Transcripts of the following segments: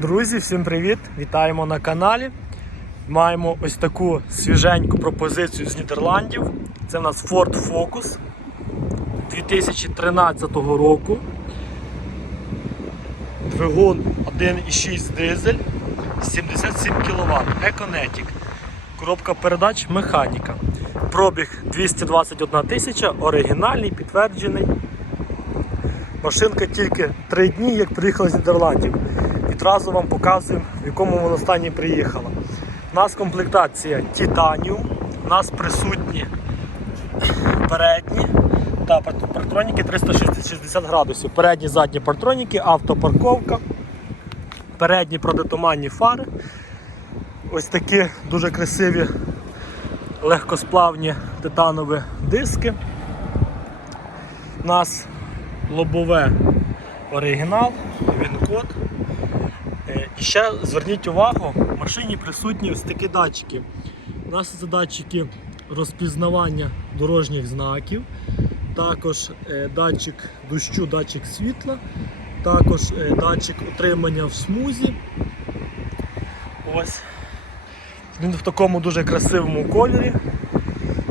Друзі, всім привіт! Вітаємо на каналі. Маємо ось таку свіженьку пропозицію з Нідерландів. Це в нас Ford Focus 2013 року. Двигун 1,6 дизель, 77 кВт, Econetic. Коробка передач механіка. Пробіг 221 тисяча, оригінальний, підтверджений. Машинка тільки 3 дні, як приїхала з Нідерландів. Відразу вам показуємо, в якому вона стані приїхала. У нас комплектація Titanium, у нас присутні передні та партроніки 360 градусів. Передні задні партроніки, автопарковка, передні продетуманні фари. Ось такі дуже красиві легкосплавні титанові диски. У нас лобове оригінал, він код. І ще зверніть увагу, в машині присутні ось такі датчики. У нас це датчики розпізнавання дорожніх знаків, також е, датчик дощу, датчик світла, також е, датчик утримання в смузі. Ось. Він в такому дуже красивому кольорі.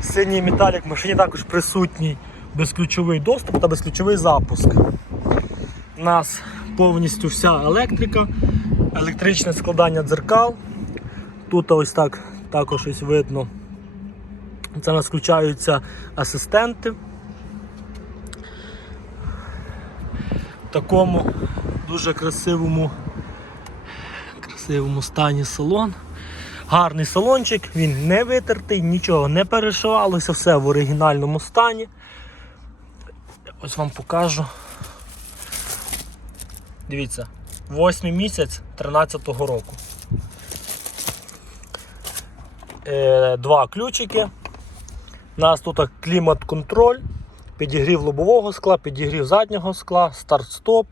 Синій металік в машині також присутній безключовий доступ та безключовий запуск. У нас повністю вся електрика, електричне складання дзеркал. Тут ось так також ось видно. Це у нас включаються асистенти. В такому дуже красивому, красивому стані салон. Гарний салончик, він не витертий, нічого не перешивалося, все в оригінальному стані. Ось вам покажу. Дивіться, 8 місяць 13-го року. Е, Два ключики. У нас тут клімат-контроль, підігрів лобового скла, підігрів заднього скла, старт-стоп,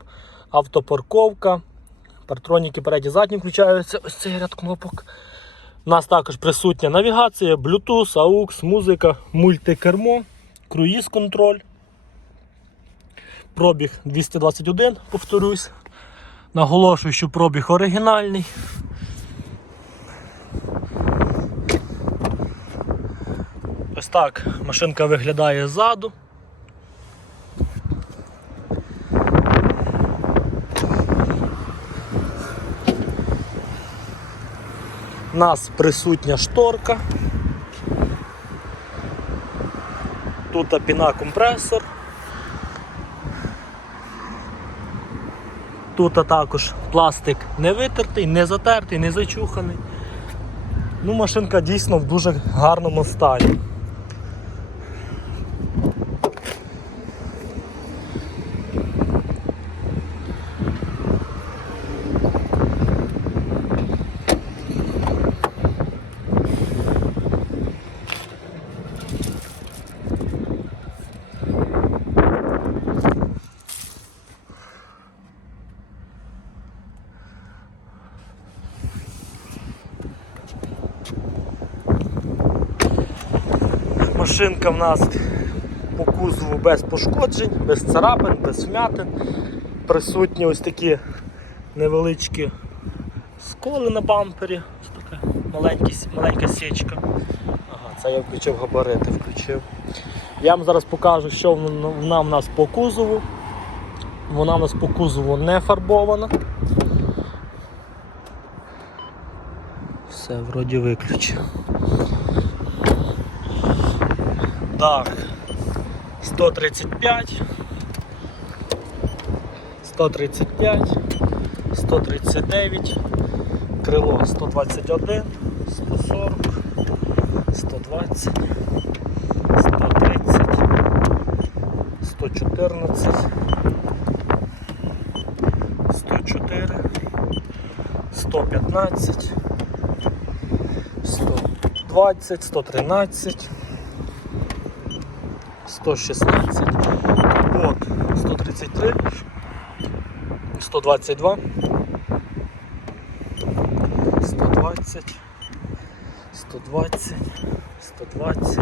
автопарковка. Партроніки переді задні включаються, ось цей ряд кнопок. У нас також присутня навігація, Bluetooth, AUX, музика, мультикермо, круїз-контроль. Пробіг 221, повторюсь. Наголошую, що пробіг оригінальний. Ось так машинка виглядає ззаду. У нас присутня шторка. Тут піна компресор. Тут також пластик не витертий, не затертий, не зачуханий. Ну, Машинка дійсно в дуже гарному стані. Машинка в нас по кузову без пошкоджень, без царапин, без вмятин. Присутні ось такі невеличкі сколи на бампері. Ось така маленькі, маленька січка. Ага, це я включив габарити, включив. Я вам зараз покажу, що вона в нас по кузову. Вона в нас по кузову не фарбована. Все, вроді виключив. Дах 135, 135, 139, крило 121, 140, 120, 130, 114, 104, 115, 120, 113. 116, капот 133, 122, 120, 120, 120,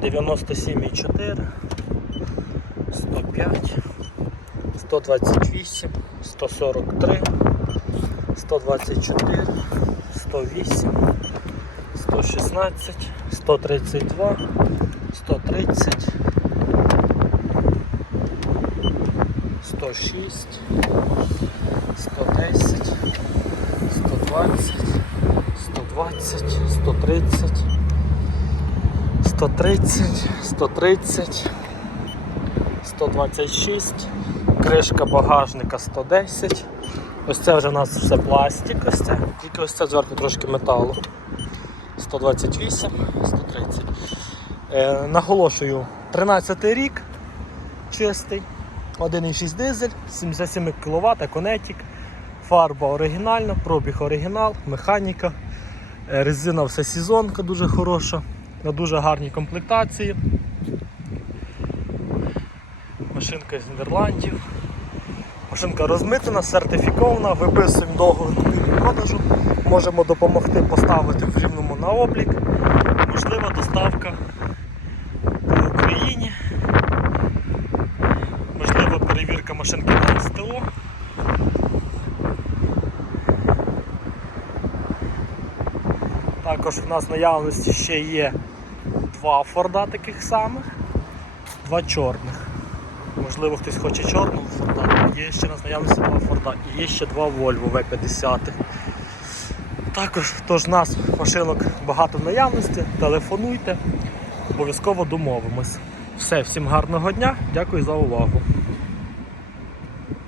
97,4, 105, 128, 143, 124, 108, 116, 132, 130, 106, 110, 120, 120, 130, 130, 130, 126, кришка багажника 110. Ось це вже у нас все пластик, ось це. Тільки ось це зверху трошки металу. 128, 130. Е, наголошую, 13 рік чистий, 1,6 дизель, 77 кВт, Конетік, фарба оригінальна, пробіг оригінал, механіка, е, резина всесезонка дуже хороша, на дуже гарній комплектації. Машинка з Нідерландів. Машинка розмитена, сертифікована, виписуємо договір купівлі-продажу, можемо допомогти поставити в рівному на облік. Перевірка на СТО. Також в нас в наявності ще є два форда таких самих, два чорних. Можливо, хтось хоче чорного Форда. Є ще на наявності два Форда і є ще два Volvo V50. Також тож нас машинок багато в наявності. Телефонуйте, обов'язково домовимось. Все, всім гарного дня, дякую за увагу.